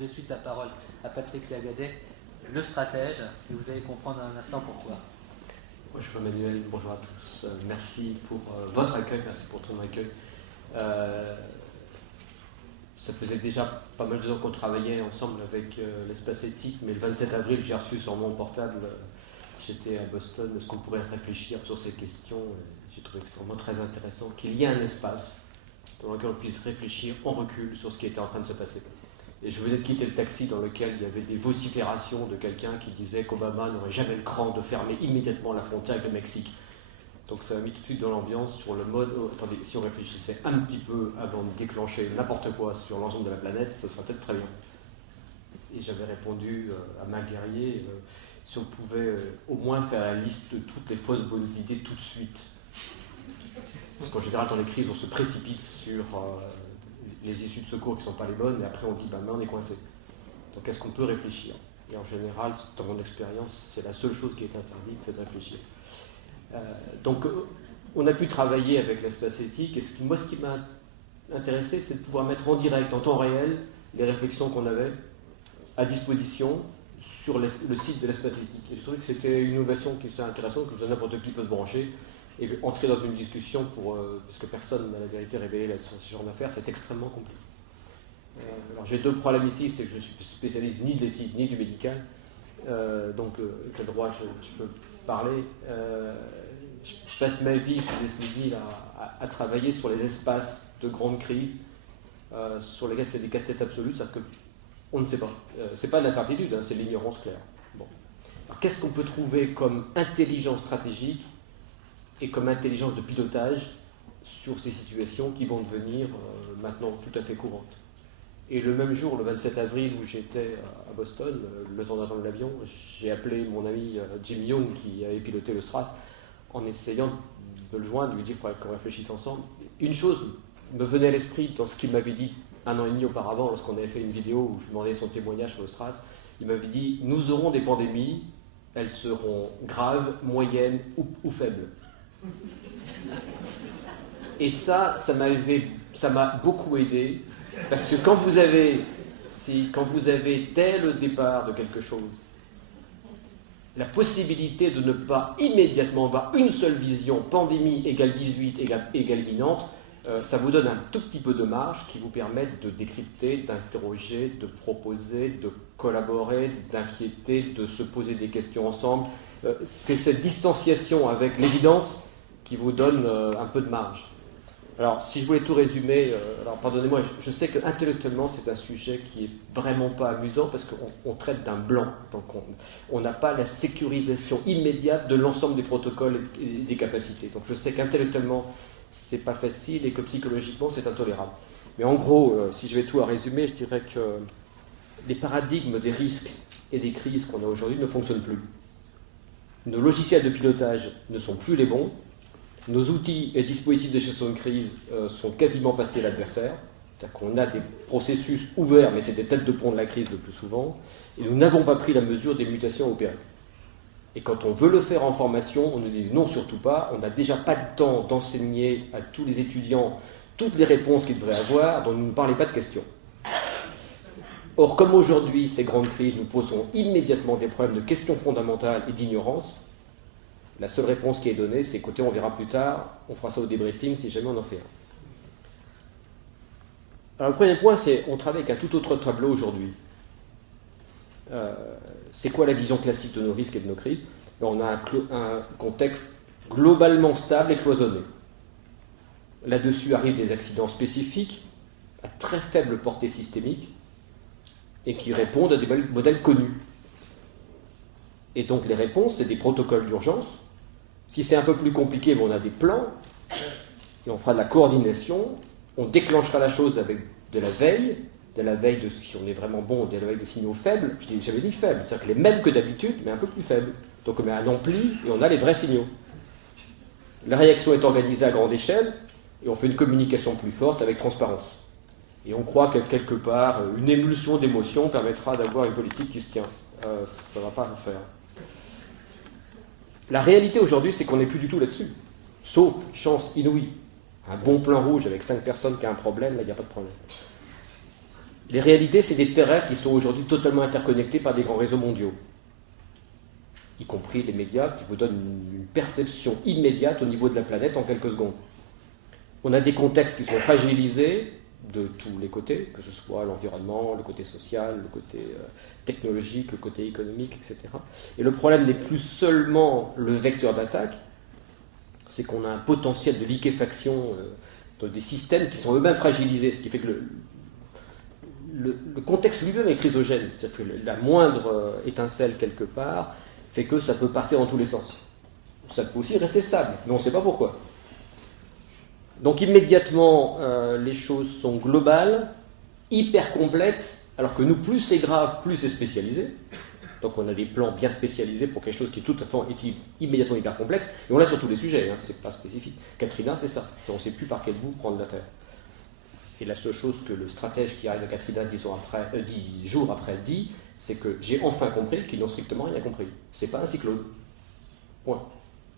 de suite la parole à Patrick Lagadet, le stratège, et vous allez comprendre un instant pourquoi. Bonjour Emmanuel, bonjour à tous. Merci pour votre accueil, merci pour ton accueil. Ça faisait déjà pas mal de temps qu'on travaillait ensemble avec l'espace éthique, mais le 27 avril, j'ai reçu sur mon portable, j'étais à Boston, est-ce qu'on pourrait réfléchir sur ces questions? J'ai trouvé que c'était vraiment très intéressant qu'il y ait un espace dans lequel on puisse réfléchir en recul sur ce qui était en train de se passer. Et je venais de quitter le taxi dans lequel il y avait des vociférations de quelqu'un qui disait qu'Obama n'aurait jamais le cran de fermer immédiatement la frontière avec le Mexique. Donc ça m'a mis tout de suite dans l'ambiance sur le mode, attendez, si on réfléchissait un petit peu avant de déclencher n'importe quoi sur l'ensemble de la planète, ça serait peut-être très bien. Et j'avais répondu à main guerrier, si on pouvait au moins faire la liste de toutes les fausses bonnes idées tout de suite. Parce qu'en général, dans les crises, on se précipite sur les issues de secours qui ne sont pas les bonnes, et après on dit, mais on est coincé. Donc est-ce qu'on peut réfléchir? Et en général, dans mon expérience, c'est la seule chose qui est interdite, c'est de réfléchir. Donc on a pu travailler avec l'espace éthique, et ce qui m'a intéressé, c'est de pouvoir mettre en direct, en temps réel, les réflexions qu'on avait à disposition sur le site de l'espace éthique. Et je trouvais que c'était une innovation qui était intéressante, que n'importe qui peut se brancher, et entrer dans une discussion, parce que personne n'a la vérité révélée sur ce genre d'affaires, c'est extrêmement compliqué. Alors j'ai deux problèmes ici, c'est que je ne suis spécialiste ni de l'éthique ni du médical, donc quel droit je peux parler. Je passe ma vie, je disais ce midi, à travailler sur les espaces de grandes crises, sur lesquels c'est des casse-têtes absolues, c'est-à-dire qu'on ne sait pas. C'est pas de l'incertitude, c'est de l'ignorance claire. Bon. Alors, qu'est-ce qu'on peut trouver comme intelligence stratégique et comme intelligence de pilotage sur ces situations qui vont devenir maintenant tout à fait courantes? Et le même jour, le 27 avril, où j'étais à Boston, le temps d'attendre l'avion, j'ai appelé mon ami Jim Young, qui avait piloté le SRAS, en essayant de le joindre, de lui dire qu'il faudrait qu'on réfléchisse ensemble. Une chose me venait à l'esprit dans ce qu'il m'avait dit 1 an et demi auparavant, lorsqu'on avait fait une vidéo où je demandais son témoignage sur le SRAS. Il m'avait dit, nous aurons des pandémies, elles seront graves, moyennes ou faibles. Et ça m'a beaucoup aidé, parce que quand vous avez dès le départ de quelque chose la possibilité de ne pas immédiatement avoir une seule vision, pandémie égale 18 égale imminente, ça vous donne un tout petit peu de marge qui vous permet de décrypter, d'interroger, de proposer, de collaborer, d'inquiéter, de se poser des questions ensemble. C'est cette distanciation avec l'évidence qui vous donne un peu de marge. Alors, si je voulais tout résumer, alors pardonnez-moi, je sais qu'intellectuellement, c'est un sujet qui est vraiment pas amusant parce qu'on traite d'un blanc. Donc, on n'a pas la sécurisation immédiate de l'ensemble des protocoles et des capacités. Donc, je sais qu'intellectuellement, c'est pas facile et que psychologiquement, c'est intolérable. Mais en gros, si je vais tout à résumer, je dirais que les paradigmes des risques et des crises qu'on a aujourd'hui ne fonctionnent plus. Nos logiciels de pilotage ne sont plus les bons. Nos outils et dispositifs de gestion de crise sont quasiment passés à l'adversaire. C'est-à-dire qu'on a des processus ouverts, mais c'est des têtes de pont de la crise le plus souvent. Et nous n'avons pas pris la mesure des mutations opérées. Et quand on veut le faire en formation, on nous dit non, surtout pas. On n'a déjà pas de temps d'enseigner à tous les étudiants toutes les réponses qu'ils devraient avoir, donc ne nous parlez pas de questions. Or, comme aujourd'hui, ces grandes crises nous posent immédiatement des problèmes de questions fondamentales et d'ignorance, la seule réponse qui est donnée, c'est écoutez, on verra plus tard, on fera ça au débriefing si jamais on en fait un. Alors le premier point, c'est on travaille avec un tout autre tableau aujourd'hui. C'est quoi la vision classique de nos risques et de nos crises? On a un contexte globalement stable et cloisonné. Là-dessus arrivent des accidents spécifiques, à très faible portée systémique, et qui répondent à des modèles connus. Et donc les réponses, c'est des protocoles d'urgence. Si c'est un peu plus compliqué, on a des plans, et on fera de la coordination, on déclenchera la chose avec de la veille de si on est vraiment bon, de la veille de signaux faibles, j'avais dit faibles, c'est-à-dire que les mêmes que d'habitude, mais un peu plus faibles. Donc on met un ampli et on a les vrais signaux. La réaction est organisée à grande échelle, et on fait une communication plus forte avec transparence. Et on croit que quelque part, une émulsion d'émotions permettra d'avoir une politique qui se tient. Ça ne va pas le faire. La réalité aujourd'hui, c'est qu'on n'est plus du tout là-dessus. Sauf chance inouïe. Un bon plan rouge avec 5 personnes qui a un problème, là, il n'y a pas de problème. Les réalités, c'est des terrains qui sont aujourd'hui totalement interconnectés par des grands réseaux mondiaux, y compris les médias qui vous donnent une perception immédiate au niveau de la planète en quelques secondes. On a des contextes qui sont fragilisés de tous les côtés, que ce soit l'environnement, le côté social, le côté technologique, le côté économique, etc. Et le problème n'est plus seulement le vecteur d'attaque, c'est qu'on a un potentiel de liquéfaction dans des systèmes qui sont eux-mêmes fragilisés, ce qui fait que le contexte lui-même est chrysogène, c'est-à-dire que la moindre étincelle quelque part fait que ça peut partir dans tous les sens. Ça peut aussi rester stable, mais on ne sait pas pourquoi. Donc immédiatement, les choses sont globales, hyper complexes, alors que nous, plus c'est grave, plus c'est spécialisé. Donc on a des plans bien spécialisés pour quelque chose qui est tout à fait immédiatement hyper complexe, et on l'a sur tous les sujets, hein, c'est pas spécifique. Katrina, c'est ça, on ne sait plus par quel bout prendre l'affaire. Et la seule chose que le stratège qui arrive à Katrina 10 jours après dit, c'est que j'ai enfin compris qu'ils n'ont strictement rien compris. C'est pas un cyclone. Point.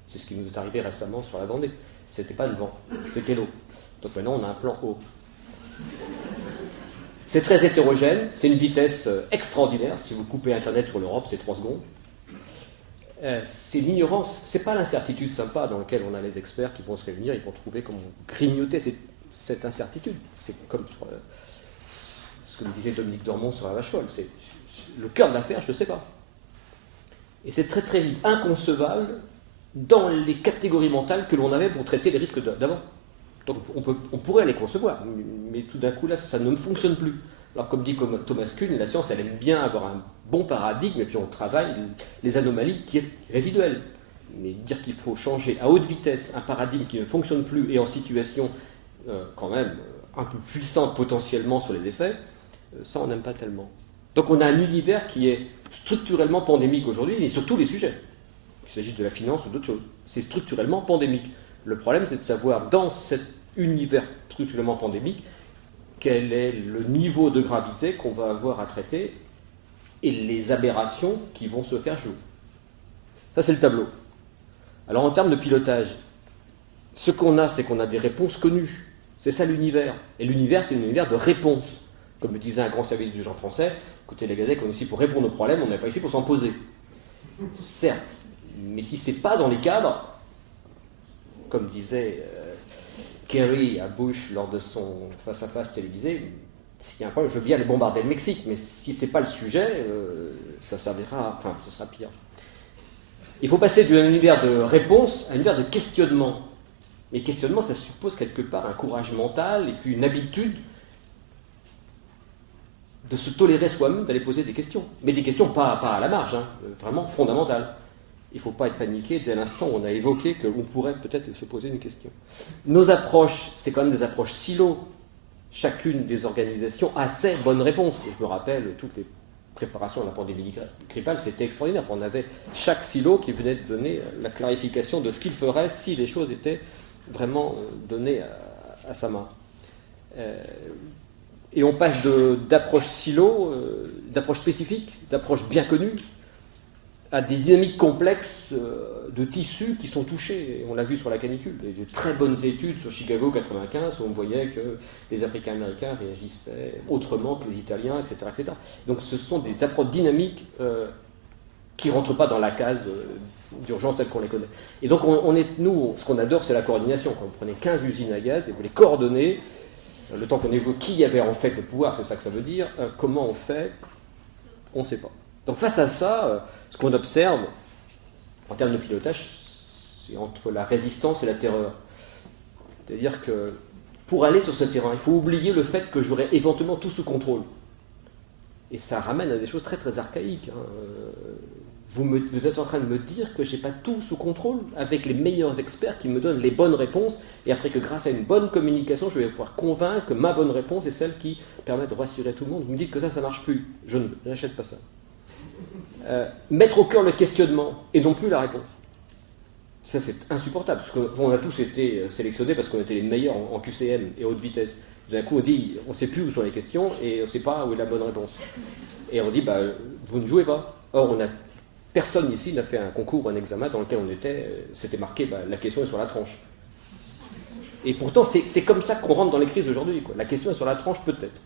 C'est ce qui nous est arrivé récemment sur la Vendée. C'était pas le vent, c'était l'eau. Donc maintenant on a un plan eau. C'est très hétérogène, c'est une vitesse extraordinaire. Si vous coupez Internet sur l'Europe, c'est 3 secondes. C'est l'ignorance, c'est pas l'incertitude sympa dans laquelle on a les experts qui vont se réunir, ils vont trouver comment grignoter cette incertitude. C'est comme sur ce que me disait Dominique Dormont sur la vache folle. C'est le cœur de l'affaire, je ne sais pas. Et c'est très très vite inconcevable dans les catégories mentales que l'on avait pour traiter les risques d'avant. Donc on pourrait les concevoir, mais tout d'un coup là, ça ne fonctionne plus. Alors comme dit Thomas Kuhn, la science elle aime bien avoir un bon paradigme et puis on travaille les anomalies qui sont résiduelles. Mais dire qu'il faut changer à haute vitesse un paradigme qui ne fonctionne plus et en situation quand même un peu puissante potentiellement sur les effets, ça on n'aime pas tellement. Donc on a un univers qui est structurellement pandémique aujourd'hui et sur tous les sujets. Il s'agit de la finance ou d'autres choses. C'est structurellement pandémique. Le problème, c'est de savoir, dans cet univers structurellement pandémique, quel est le niveau de gravité qu'on va avoir à traiter et les aberrations qui vont se faire jour. Ça, c'est le tableau. Alors, en termes de pilotage, ce qu'on a, c'est qu'on a des réponses connues. C'est ça l'univers. Et l'univers, c'est un univers de réponses. Comme me disait un grand service du genre français, écoutez, les Gazette, on est ici pour répondre aux problèmes, on n'est pas ici pour s'en poser. Certes. Mais si ce n'est pas dans les cadres, comme disait Kerry à Bush lors de son face-à-face télévisé, s'il y a un problème, je veux bien aller bombarder le Mexique, mais si ce n'est pas le sujet, ça servira, enfin, ce sera pire. Il faut passer d'un univers de réponse à un univers de questionnement. Et questionnement, ça suppose quelque part un courage mental et puis une habitude de se tolérer soi-même, d'aller poser des questions. Mais des questions pas à la marge, hein, vraiment fondamentales. Il ne faut pas être paniqué dès l'instant où on a évoqué qu'on pourrait peut-être se poser une question. Nos approches, c'est quand même des approches silos. Chacune des organisations a ses bonnes réponses. Et je me rappelle, toutes les préparations à la pandémie grippale, c'était extraordinaire. On avait chaque silo qui venait de donner la clarification de ce qu'il ferait si les choses étaient vraiment données à sa main. Et on passe d'approches silos, d'approches spécifiques, d'approches bien connues, à des dynamiques complexes de tissus qui sont touchés. Et on l'a vu sur la canicule. Il y a de très bonnes études sur Chicago 95 où on voyait que les Africains-Américains réagissaient autrement que les Italiens, etc. etc. Donc ce sont des approches dynamiques qui ne rentrent pas dans la case d'urgence telle qu'on les connaît. Et donc nous, ce qu'on adore, c'est la coordination. Quand vous prenez 15 usines à gaz et vous les coordonnez, le temps qu'on évoque qui avait en fait le pouvoir, c'est ça que ça veut dire, comment on fait, on ne sait pas. Donc face à ça, ce qu'on observe en termes de pilotage, c'est entre la résistance et la terreur. C'est-à-dire que pour aller sur ce terrain, il faut oublier le fait que j'aurai éventuellement tout sous contrôle. Et ça ramène à des choses très très archaïques. Hein. Vous êtes en train de me dire que je n'ai pas tout sous contrôle avec les meilleurs experts qui me donnent les bonnes réponses et après que grâce à une bonne communication, je vais pouvoir convaincre que ma bonne réponse est celle qui permet de rassurer tout le monde. Vous me dites que ça ne marche plus. Je n'achète pas ça. Mettre au cœur le questionnement et non plus la réponse. Ça, c'est insupportable, parce qu'on a tous été sélectionnés parce qu'on était les meilleurs en QCM et haute vitesse. D'un coup, on dit, on ne sait plus où sont les questions et on ne sait pas où est la bonne réponse. Et on dit, vous ne jouez pas. Or, personne ici n'a fait un concours ou un examen dans lequel on était, c'était marqué, la question est sur la tranche. Et pourtant, c'est comme ça qu'on rentre dans les crises aujourd'hui, quoi. La question est sur la tranche, peut-être.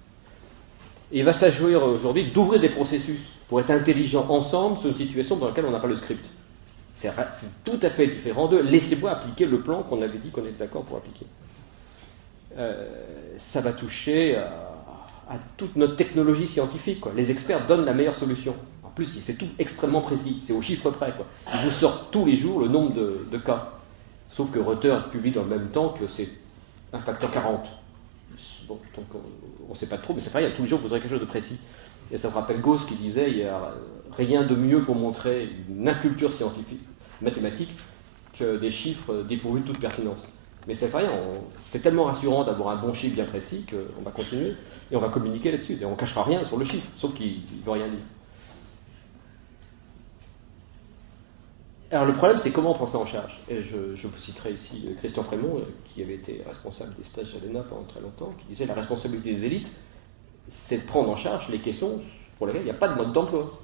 Et il va s'agir aujourd'hui d'ouvrir des processus pour être intelligents ensemble sur une situation dans laquelle on n'a pas le script. C'est tout à fait différent de laissez-moi appliquer le plan qu'on avait dit qu'on était d'accord pour appliquer. Ça va toucher à toute notre technologie scientifique, quoi. Les experts donnent la meilleure solution. En plus, c'est tout extrêmement précis, c'est au chiffre près, quoi. Ils vous sortent tous les jours le nombre de cas. Sauf que Reuters publie dans le même temps que c'est un facteur 40. Bon, donc on ne sait pas trop, mais c'est vrai, tous les jours vous aurez quelque chose de précis. Et ça me rappelle Gauss qui disait il n'y a rien de mieux pour montrer une inculture scientifique, mathématique, que des chiffres dépourvus de toute pertinence. Mais c'est vrai, c'est tellement rassurant d'avoir un bon chiffre bien précis qu'on va continuer et on va communiquer là-dessus. Et on ne cachera rien sur le chiffre, sauf qu'il ne veut rien dire. Alors le problème, c'est comment on prend ça en charge. Et je vous citerai ici Christian Frémont, qui avait été responsable des stages à l'ENA pendant très longtemps, qui disait la responsabilité des élites, c'est de prendre en charge les questions pour lesquelles il n'y a pas de mode d'emploi.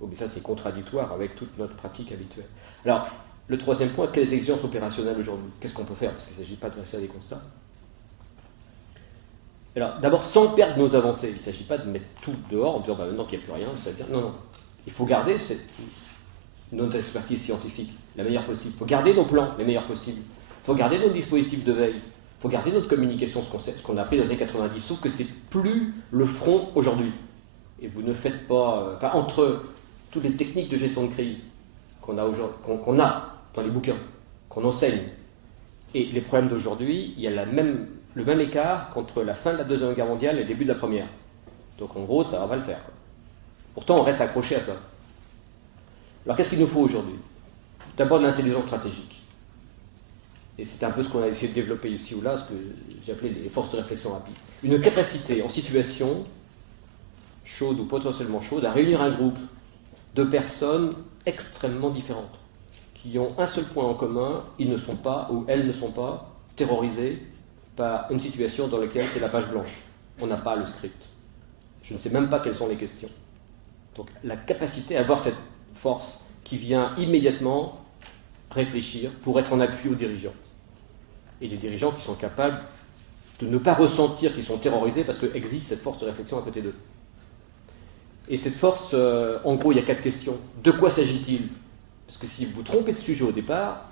Bon, mais ça, c'est contradictoire avec toute notre pratique habituelle. Alors, le troisième point, quelles exigences opérationnelles aujourd'hui? Qu'est-ce qu'on peut faire? Parce qu'il ne s'agit pas de rester à des constats. Alors, d'abord, sans perdre nos avancées. Il ne s'agit pas de mettre tout dehors en disant maintenant qu'il n'y a plus rien, ça va bien. Non, non. Il faut garder notre expertise scientifique, la meilleure possible. Il faut garder nos plans, les meilleurs possibles. Il faut garder nos dispositifs de veille. Il faut garder notre communication, ce qu'on a appris dans les années 90. Sauf que c'est plus le front aujourd'hui. Et vous ne faites pas... entre toutes les techniques de gestion de crise qu'on a dans les bouquins, qu'on enseigne, et les problèmes d'aujourd'hui, il y a le même écart qu'entre la fin de la Deuxième Guerre mondiale et le début de la Première. Donc en gros, ça va le faire, quoi. Pourtant, on reste accroché à ça. Alors qu'est-ce qu'il nous faut aujourd'hui? D'abord de l'intelligence stratégique. Et c'est un peu ce qu'on a essayé de développer ici ou là, ce que j'ai appelé les forces de réflexion rapide. Une capacité en situation chaude ou potentiellement chaude à réunir un groupe de personnes extrêmement différentes, qui ont un seul point en commun, ils ne sont pas, ou elles ne sont pas, terrorisés par une situation dans laquelle c'est la page blanche. On n'a pas le script. Je ne sais même pas quelles sont les questions. Donc la capacité à avoir cette force qui vient immédiatement réfléchir pour être en appui aux dirigeants. Et les dirigeants qui sont capables de ne pas ressentir qu'ils sont terrorisés parce qu'existe cette force de réflexion à côté d'eux. Et cette force, en gros, il y a 4 questions. De quoi s'agit-il? Parce que si vous vous trompez de sujet au départ,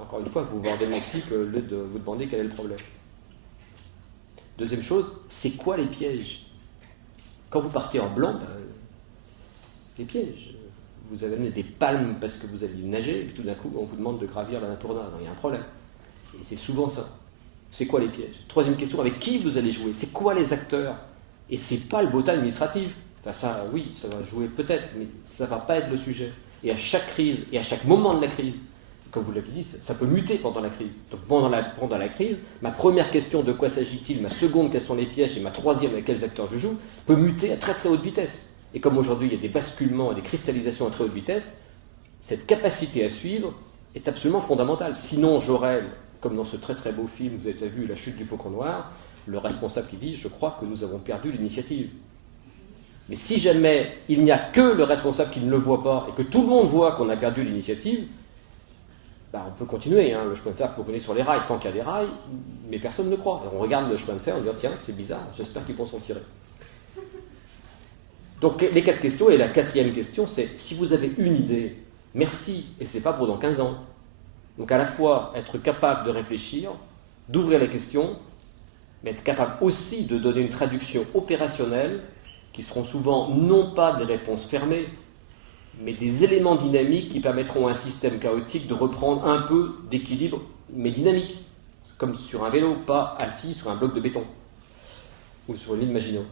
encore une fois, vous vous vendez le Mexique au lieu de vous demander quel est le problème. Deuxième chose, c'est quoi les pièges? Quand vous partez en blanc, les pièges. Vous avez amené des palmes parce que vous alliez nager, et puis tout d'un coup, on vous demande de gravir la Napurna. Non, il y a un problème. Et c'est souvent ça. C'est quoi les pièges? Troisième question, avec qui vous allez jouer? C'est quoi les acteurs? Et c'est pas le beau temps administratif. Enfin, ça, oui, ça va jouer peut-être, mais ça va pas être le sujet. Et à chaque crise, et à chaque moment de la crise, comme vous l'avez dit, ça peut muter pendant la crise. Donc pendant la crise, ma première question, de quoi s'agit-il? Ma seconde, quels sont les pièges? Et ma troisième, avec quels acteurs je joue, peut muter à très très haute vitesse. Et comme aujourd'hui, il y a des basculements et des cristallisations à très haute vitesse, cette capacité à suivre est absolument fondamentale. Sinon, Jorel, comme dans ce très très beau film, vous avez vu La chute du faucon noir, le responsable qui dit « Je crois que nous avons perdu l'initiative ». Mais si jamais il n'y a que le responsable qui ne le voit pas et que tout le monde voit qu'on a perdu l'initiative, on peut continuer. Le chemin de fer peut continuer sur les rails tant qu'il y a des rails, mais personne ne croit. Et on regarde le chemin de fer, on dit « Tiens, c'est bizarre, j'espère qu'ils vont s'en tirer ». Donc les 4 questions, et la 4e question, c'est si vous avez une idée, merci, et c'est pas pour dans 15 ans. Donc à la fois être capable de réfléchir, d'ouvrir la question, mais être capable aussi de donner une traduction opérationnelle qui seront souvent non pas des réponses fermées, mais des éléments dynamiques qui permettront à un système chaotique de reprendre un peu d'équilibre, mais dynamique, comme sur un vélo, pas assis sur un bloc de béton ou sur une ligne Maginot.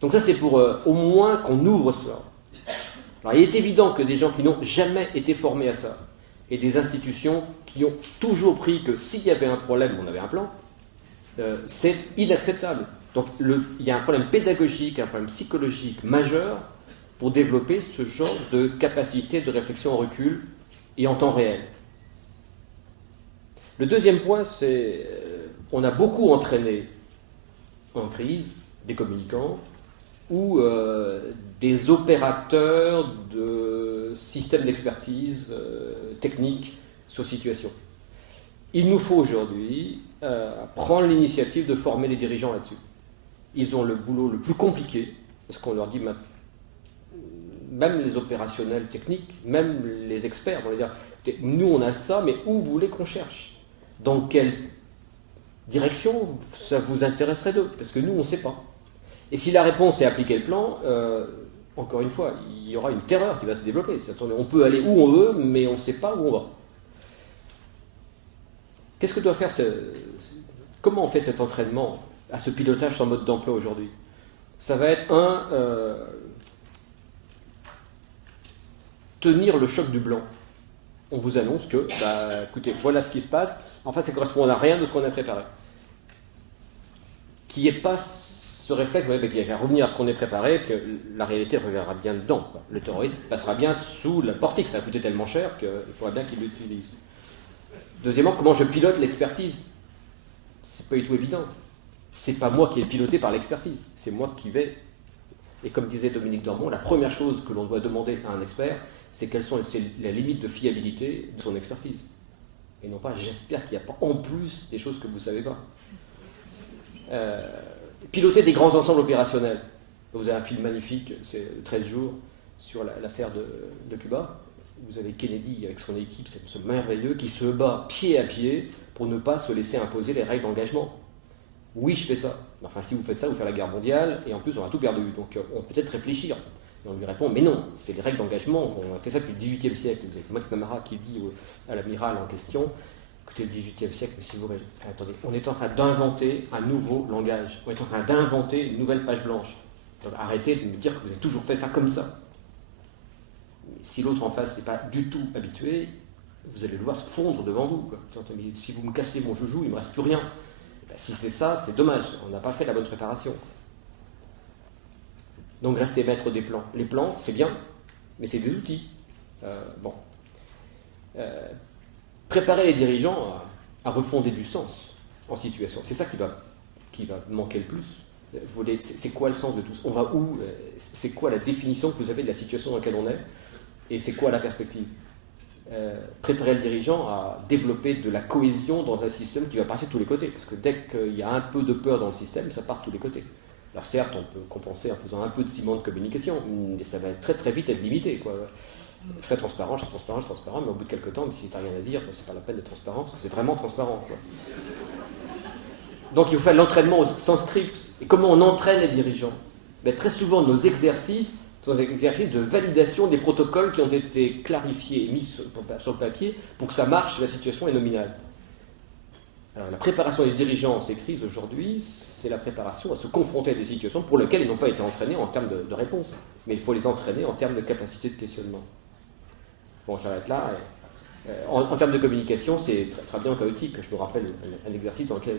Donc ça, c'est pour au moins qu'on ouvre ça. Alors, il est évident que des gens qui n'ont jamais été formés à ça, et des institutions qui ont toujours pris que s'il y avait un problème, on avait un plan, c'est inacceptable. Donc il y a un problème pédagogique, un problème psychologique majeur pour développer ce genre de capacité de réflexion en recul et en temps réel. Le deuxième point, c'est on a beaucoup entraîné en crise des communicants ou des opérateurs de systèmes d'expertise technique sur situation. Il nous faut aujourd'hui prendre l'initiative de former les dirigeants là-dessus. Ils ont le boulot le plus compliqué, parce qu'on leur dit, même les opérationnels techniques, même les experts vont leur dire, nous on a ça, mais où vous voulez qu'on cherche? Dans quelle direction ça vous intéresserait d'eux? Parce que nous on ne sait pas. Et si la réponse est appliquer le plan, encore une fois, il y aura une terreur qui va se développer. On peut aller où on veut, mais on ne sait pas où on va. Qu'est-ce que doit faire comment on fait cet entraînement à ce pilotage sans mode d'emploi aujourd'hui? Ça va être tenir le choc du blanc. On vous annonce que, écoutez, voilà ce qui se passe. Enfin, ça ne correspond à rien de ce qu'on a préparé. Qu'il n'y ait pas ce réflexe, qu'il va revenir à ce qu'on est préparé, puis la réalité reviendra bien dedans. Le terrorisme passera bien sous la portique. Ça a coûté tellement cher qu'il faudra bien qu'il l'utilise. Deuxièmement, comment je pilote l'expertise? C'est pas du tout évident. C'est pas moi qui est piloté par l'expertise. C'est moi qui vais. Et comme disait Dominique Dormont, la première chose que l'on doit demander à un expert, c'est quelles sont les limites de fiabilité de son expertise. Et non pas, j'espère qu'il n'y a pas en plus des choses que vous ne savez pas. Piloter des grands ensembles opérationnels. Vous avez un film magnifique, c'est 13 jours, sur l'affaire de Cuba. Vous avez Kennedy avec son équipe, c'est ce merveilleux, qui se bat pied à pied pour ne pas se laisser imposer les règles d'engagement. Oui, je fais ça. Enfin, si vous faites ça, vous faites la guerre mondiale, et en plus, on a tout perdu. Donc, on peut peut-être réfléchir. Et on lui répond, mais non, c'est les règles d'engagement. On a fait ça depuis le XVIIIe siècle. Vous avez McNamara qui dit à l'amiral en question, écoutez, le XVIIIe siècle, mais si vous... attendez, on est en train d'inventer un nouveau langage. On est en train d'inventer une nouvelle page blanche. Donc, arrêtez de me dire que vous avez toujours fait ça comme ça. Si l'autre en face n'est pas du tout habitué, vous allez le voir fondre devant vous. Si vous me cassez mon joujou, il ne me reste plus rien. Si c'est ça, c'est dommage. On n'a pas fait la bonne préparation. Donc restez maître des plans. Les plans, c'est bien, mais c'est des outils. Préparer les dirigeants à refonder du sens en situation. C'est ça qui va manquer le plus. C'est quoi le sens de tout ça? On va où? C'est quoi la définition que vous avez de la situation dans laquelle on est? Et c'est quoi la perspective? Préparer le dirigeant à développer de la cohésion dans un système qui va partir de tous les côtés. Parce que dès qu'il y a un peu de peur dans le système, ça part de tous les côtés. Alors certes, on peut compenser en faisant un peu de ciment de communication, mais ça va très très vite être limité. Je serai transparent, mais au bout de quelques temps, si tu n'as rien à dire, c'est pas la peine d'être transparent, c'est vraiment transparent. Donc il faut faire l'entraînement au sens strict. Et comment on entraîne les dirigeants? Très souvent, nos exercices sont des exercices de validation des protocoles qui ont été clarifiés et mis sur le papier pour que ça marche, la situation est nominale. Alors, la préparation des dirigeants en ces crises aujourd'hui, c'est la préparation à se confronter à des situations pour lesquelles ils n'ont pas été entraînés en termes de réponse, mais il faut les entraîner en termes de capacité de questionnement. Bon, j'arrête là. En termes de communication, c'est très, très bien chaotique. Je me rappelle un exercice dans lequel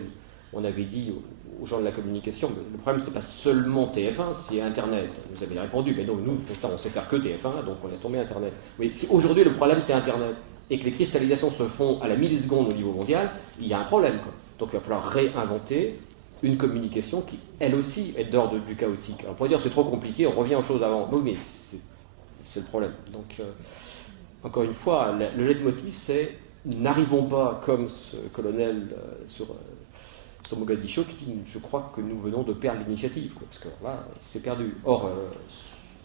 on avait dit aux gens de la communication, le problème, c'est pas seulement TF1, c'est Internet. Vous avez répondu, mais non, nous, on fait ça, on sait faire que TF1, donc on laisse tomber Internet. Oui, si aujourd'hui, le problème, c'est Internet, et que les cristallisations se font à la milliseconde au niveau mondial, il y a un problème. Donc il va falloir réinventer une communication qui, elle aussi, est d'ordre du chaotique. Alors, on pourrait dire c'est trop compliqué, on revient aux choses avant. Oui, mais c'est le problème. Donc, encore une fois, le leitmotiv, c'est n'arrivons pas comme ce colonel sur Mogadiscio qui dit je crois que nous venons de perdre l'initiative, parce que là, c'est perdu. Or,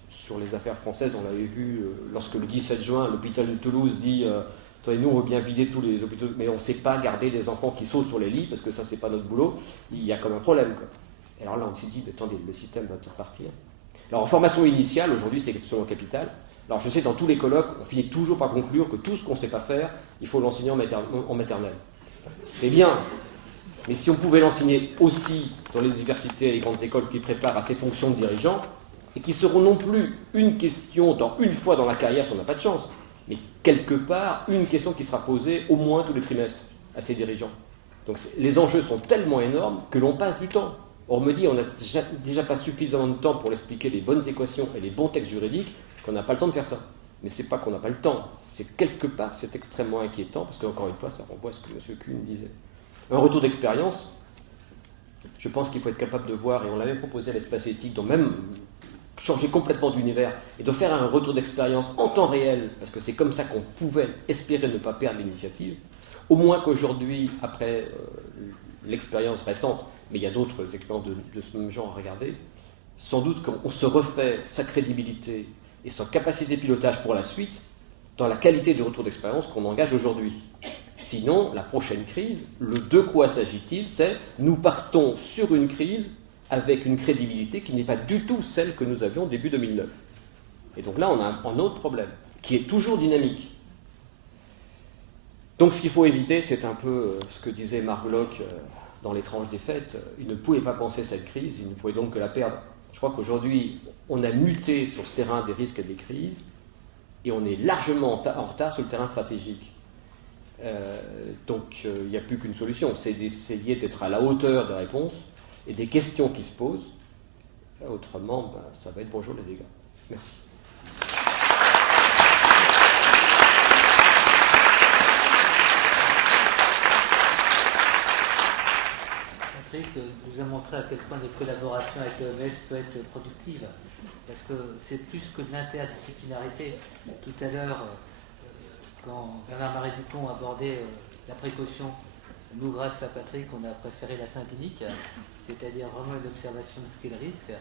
sur les affaires françaises, on l'avait vu lorsque le 17 juin, l'hôpital de Toulouse dit attendez, nous on veut bien vider tous les hôpitaux, mais on ne sait pas garder des enfants qui sautent sur les lits, parce que ça, c'est pas notre boulot. Il y a comme un problème. Et alors là, on s'est dit attendez, le système va repartir. Alors, en formation initiale, aujourd'hui, c'est absolument capital. Alors, je sais, dans tous les colloques, on finit toujours par conclure que tout ce qu'on ne sait pas faire, il faut l'enseigner en maternelle. C'est bien. Mais si on pouvait l'enseigner aussi dans les universités et les grandes écoles qui préparent à ces fonctions de dirigeants, et qui seront non plus une question une fois dans la carrière si on n'a pas de chance, mais quelque part une question qui sera posée au moins tous les trimestres à ces dirigeants. Donc les enjeux sont tellement énormes que l'on passe du temps. On me dit on n'a déjà pas suffisamment de temps pour expliquer les bonnes équations et les bons textes juridiques qu'on n'a pas le temps de faire ça. Mais c'est pas qu'on n'a pas le temps, c'est quelque part c'est extrêmement inquiétant parce qu'encore une fois ça renvoie à ce que M. Kuhn disait. Un retour d'expérience, je pense qu'il faut être capable de voir, et on l'avait proposé à l'espace éthique, donc même changer complètement d'univers, et de faire un retour d'expérience en temps réel, parce que c'est comme ça qu'on pouvait espérer ne pas perdre l'initiative, au moins qu'aujourd'hui, après l'expérience récente, mais il y a d'autres expériences de ce même genre à regarder, sans doute qu'on se refait sa crédibilité et sa capacité de pilotage pour la suite dans la qualité du retour d'expérience qu'on engage aujourd'hui. Sinon, la prochaine crise, de quoi s'agit-il? C'est nous partons sur une crise avec une crédibilité qui n'est pas du tout celle que nous avions début 2009. Et donc là, on a un autre problème, qui est toujours dynamique. Donc ce qu'il faut éviter, c'est un peu ce que disait Marc Bloch dans l'étrange défaite. Il ne pouvait pas penser cette crise, il ne pouvait donc que la perdre. Je crois qu'aujourd'hui, on a muté sur ce terrain des risques et des crises, et on est largement en retard sur le terrain stratégique. Donc il n'y a plus qu'une solution, c'est d'essayer d'être à la hauteur des réponses et des questions qui se posent. Autrement, ça va être bonjour les dégâts. Merci. Patrick nous a montré à quel point les collaborations avec l'OMS peuvent être productives, parce que c'est plus que de l'interdisciplinarité. Tout à l'heure, quand Bernard-Marie Dupont abordait la précaution, nous, grâce à Patrick, on a préféré la synthétique, c'est-à-dire vraiment une observation de ce qu'est le risque.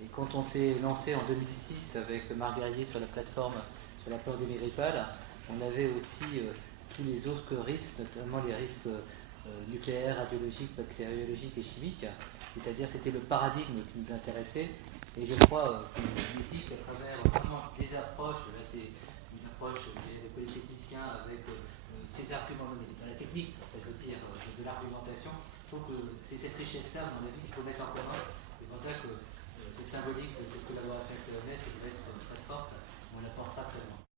Et quand on s'est lancé en 2006 avec Marc Guerrier sur la plateforme sur la peur des mégrippales, on avait aussi tous les autres risques, notamment les risques nucléaires, radiologiques, bactériologiques et chimiques. C'est-à-dire c'était le paradigme qui nous intéressait. Et je crois que l'éthique, à travers vraiment des approches, là c'est une approche des polytechniciens avec ces arguments, dans la technique, je veux dire, de l'argumentation, je trouve que c'est cette richesse-là, à mon avis, qu'il faut mettre en commun. C'est pour ça que cette symbolique de cette collaboration avec l'OMS, elle doit être très forte, on la portera très loin.